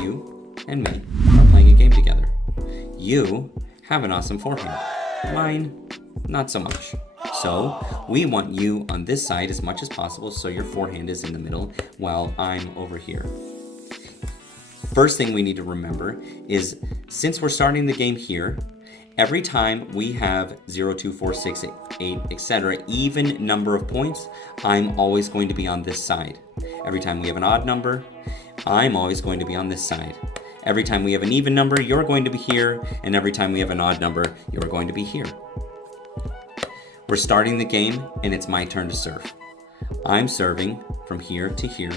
you and me are playing a game together. You have an awesome forehand. Mine, not so much. So we want you on this side as much as possible so your forehand is in the middle while I'm over here. First thing we need to remember is since we're starting the game here, every time we have 0, 2, 4, 6, 8, etc., even number of points, I'm always going to be on this side. Every time we have an odd number, I'm always going to be on this side. Every time we have an even number, you're going to be here, and every time we have an odd number, you're going to be here. We're starting the game, and it's my turn to serve. I'm serving from here to here,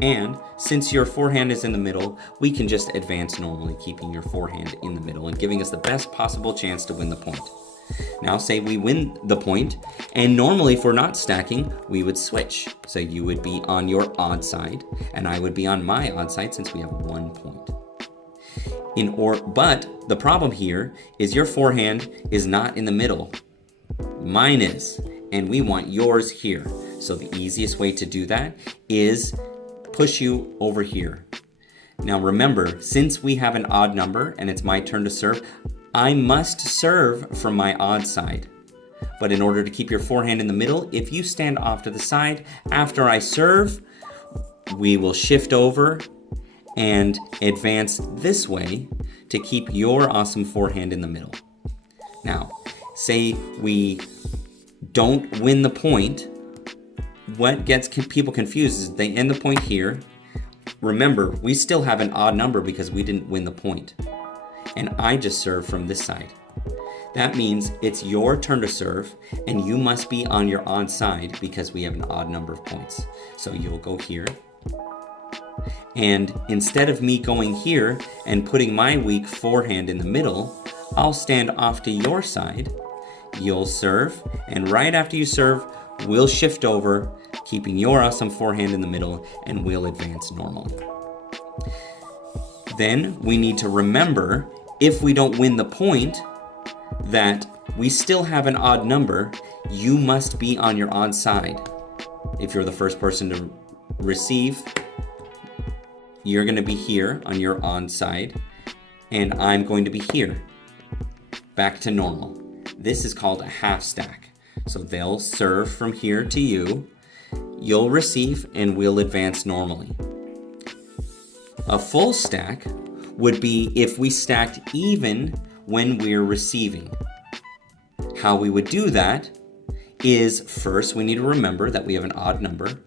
and since your forehand is in the middle, we can just advance normally, keeping your forehand in the middle and giving us the best possible chance to win the point. Now say we win the point, and normally if we're not stacking, we would switch. So you would be on your odd side, and I would be on my odd side since we have 1 point. But the problem here is your forehand is not in the middle. Mine is, and we want yours here. So the easiest way to do that is push you over here. Now remember, since we have an odd number and it's my turn to serve, I must serve from my odd side. But in order to keep your forehand in the middle, if you stand off to the side after I serve, we will shift over and advance this way to keep your awesome forehand in the middle. Now, say we don't win the point. What gets people confused is they end the point here. Remember, we still have an odd number because we didn't win the point. And I just serve from this side. That means it's your turn to serve, and you must be on your odd side because we have an odd number of points. So you'll go here. And instead of me going here and putting my weak forehand in the middle, I'll stand off to your side. You'll serve, and right after you serve, we'll shift over, keeping your awesome forehand in the middle, and we'll advance normally. Then we need to remember, if we don't win the point, that we still have an odd number. You must be on your odd side. If you're the first person to receive, you're going to be here on your odd side, and I'm going to be here. Back to normal. This is called a half stack. So they'll serve from here to you, you'll receive, and we'll advance normally. A full stack would be if we stacked even when we're receiving. How we would do that is first we need to remember that we have an odd number,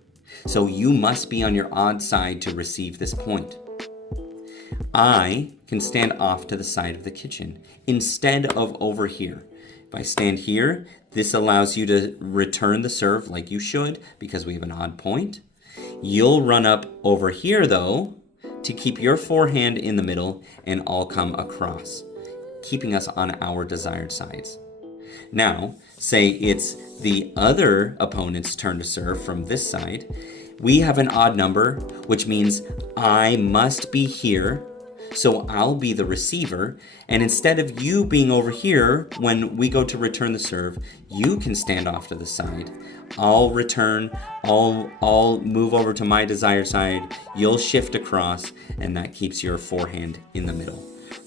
so you must be on your odd side to receive this point. I can stand off to the side of the kitchen instead of over here. If I stand here, this allows you to return the serve like you should because we have an odd point. You'll run up over here though to keep your forehand in the middle, and I'll come across, keeping us on our desired sides. Now, say it's the other opponent's turn to serve from this side. We have an odd number, which means I must be here. So I'll be the receiver, and instead of you being over here when we go to return the serve, you can stand off to the side. I'll return, I'll move over to my desired side, you'll shift across, and that keeps your forehand in the middle.